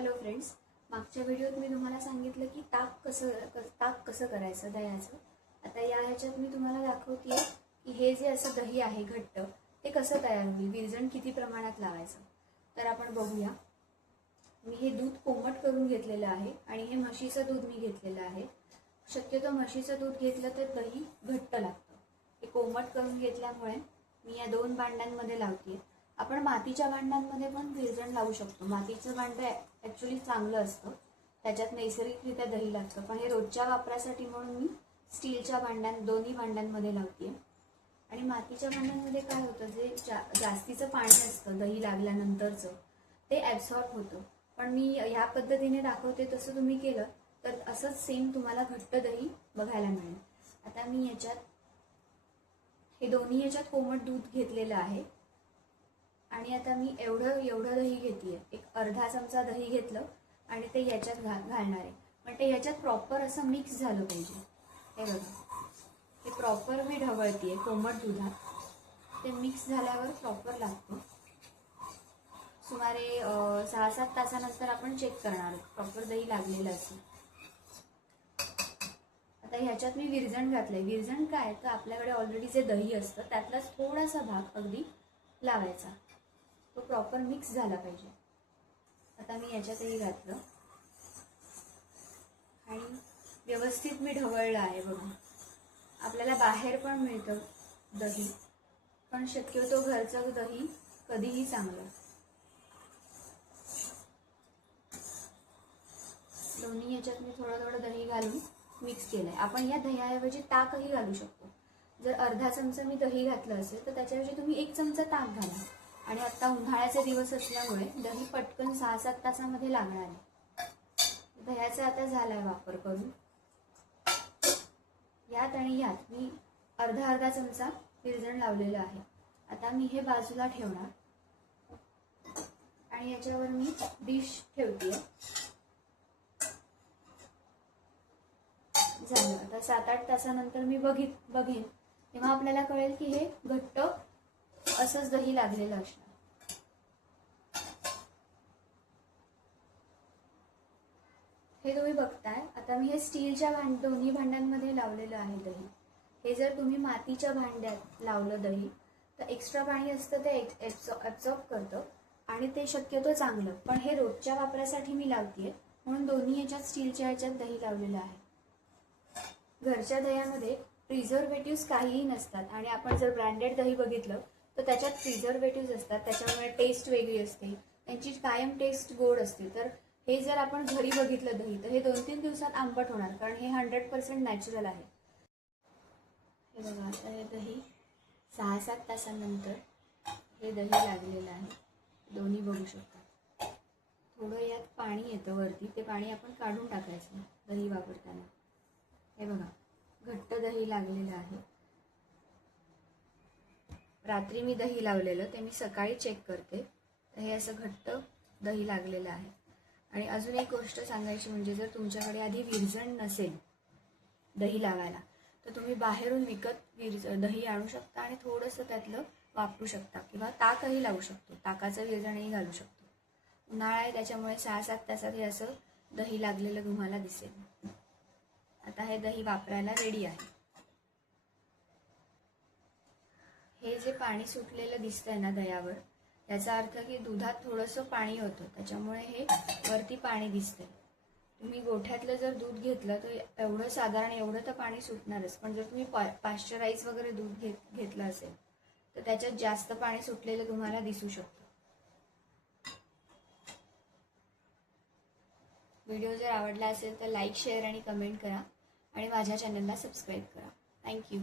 Hello friends, मागच्या व्हिडिओत मी तुम्हाला सांगितलं की ताक कसं करायचं दह्याचं. आता या ह्याच्यात मी तुम्हाला दाखवते की हे जे असं दही आहे घट्ट ते कसं तयार होईल, विरजण किती प्रमाणात लावायचं. तर आपण बघूया. मी हे दूध कोमट करून घेतलेलं आहे आणि हे म्हशीचं दूध मी घेतलेलं आहे. शक्यतो म्हशीचं दूध घेतलं तर दही घट्ट लागतं. हे कोमट करून घेतल्यामुळे मी या 2 भांड्यांमध्ये लावते. आपण मातीच्या भांड्यांमध्ये पण विरजण लावू शकतो. मातीचं भांडं ॲक्च्युली चांगलं असतं, त्याच्यात नैसर्गिकरित्या दही लागतं. पण हे रोजच्या वापरासाठी म्हणून मी स्टीलच्या दोन्ही भांड्यांमध्ये लावते. आणि मातीच्या भांड्यांमध्ये काय होतं, जे जास्तीचं पाणी असतं दही लागल्यानंतरचं ते ॲब्सॉर्ब होतं. पण मी ह्या पद्धतीने दाखवते तसं तुम्ही केलं तर असंच सेम तुम्हाला घट्ट दही बघायला मिळेल. आता मी हे दोन्ही याच्यात कोमट दूध घेतलेलं आहे आणि आता मी एवढं दही घेते. एक अर्धा चमचा दही घेतलं आणि ते याच्यात घालणार आहे. पण ते याच्यात प्रॉपर असं मिक्स झालं पाहिजे. हे बघा, हे प्रॉपर मी ढवळते कोमट दुधात. ते मिक्स झाल्यावर प्रॉपर लागतं. सुमारे 6-7 तासानंतर आपण चेक करणार आहोत प्रॉपर दही लागलेलं असेल. आता ह्याच्यात मी विरजण घातलंय. विरजण काय तर आपल्याकडे ऑलरेडी जे दही असतं त्यातलाच थोडासा भाग अगदी लावायचा, तो प्रॉपर मिक्स झाला पाहिजे. आता मी याच्यातही घातलं आणि व्यवस्थित मी ढवळलं आहे. बघा, आपल्याला बाहेर पण मिळतं दही, पण शक्यतो घरचं दही कधीही चांगलं. दोन्ही याच्यात मी थोडं दही घालून मिक्स केलंय. आपण या दह्याऐवजी ताकही घालू शकतो. जर अर्धा चमचा मी दही घातलं असेल तर त्याच्याऐवजी तुम्ही 1 चमचा ताक घाला. आणि आता उन्हाळ्याचे दिवस असल्यामुळे दही पटकन 6-7 तासामध्ये लागणार आहे. दह्याचा आता झालाय वापर करून. यात आणि यात मी अर्धा चमचा विरजण लावलेलं आहे. आता मी हे बाजूला ठेवणार आणि याच्यावर मी डिश ठेवते. झालं. आता 7-8 तासानंतर मी बघेन तेव्हा आपल्याला कळेल की हे घट्ट असंच दही लागलेलं असणार. हे तुम्ही बघताय. आता मी हे स्टीलच्या दोन्ही भांड्यांमध्ये लावलेलं आहे दही. हे जर तुम्ही मातीच्या भांड्यात लावलं दही तर एक्स्ट्रा पाणी असतं ते ॲब्सॉर्ब करतं आणि ते शक्यतो चांगलं. पण हे रोजच्या वापरासाठी मी लावतीये म्हणून दोन्ही ह्याच्यात स्टीलच्या ह्याच्यात दही लावलेलं आहे. घरच्या दह्यामध्ये प्रिझर्वेटिव्स काहीही नसतात आणि आपण जर ब्रँडेड दही बघितलं तर त्याच्यात प्रिझर्वेटिव्स असतात. त्याच्यामुळे टेस्ट वेगळी असते, त्यांची कायम टेस्ट गोड असते. तर हे जर आपण घरी बघितलं दही तर हे 2-3 दिवसात आंबट होणार, कारण हे 100% नॅचरल आहे. हे बघा, आता हे दही 6-7 तासानंतर हे दही लागलेलं आहे. दोन्ही बघू शकता. थोडं यात पाणी येतं वरती, ते पाणी आपण काढून टाकायचं दही वापरताना. हे बघा, घट्ट दही लागलेलं आहे. रात्री मी दही लावलेलं ते मी सकाळी चेक करते तर हे असं घट्ट दही लागलेलं आहे. आणि अजून एक गोष्ट सांगायची म्हणजे, जर तुमच्याकडे आधी विरजण नसेल दही लावायला तर तुम्ही बाहेरून विकत दही आणू शकता आणि थोडंसं त्यातलं वापरू शकता, किंवा ताकही लावू शकतो. ताकाचं विरजणही घालू शकतो. उन्हाळा आहे त्याच्यामुळे 6-7 तासात हे असं दही लागलेलं तुम्हाला दिसेल. आता हे दही वापरायला रेडी आहे. हे जे पाणी सुटलेलं दिसतंय ना दह्यावर, याचा अर्थ की दुधात थोडंसं पाणी होतं, त्याच्यामुळे हे वरती पाणी दिसतंय. तुम्ही गोठ्यातलं जर दूध घेतलं तर साधारण एवढं तर पाणी सुटणारच. पण जर तुम्ही पाश्चराईज वगैरे दूध घेतलं असेल तर त्याच्यात जास्त पाणी सुटलेलं तुम्हाला दिसू शकतं. व्हिडिओ जर आवडला असेल तर लाईक, शेअर आणि कमेंट करा आणि माझ्या चॅनलला सबस्क्राईब करा. थँक्यू.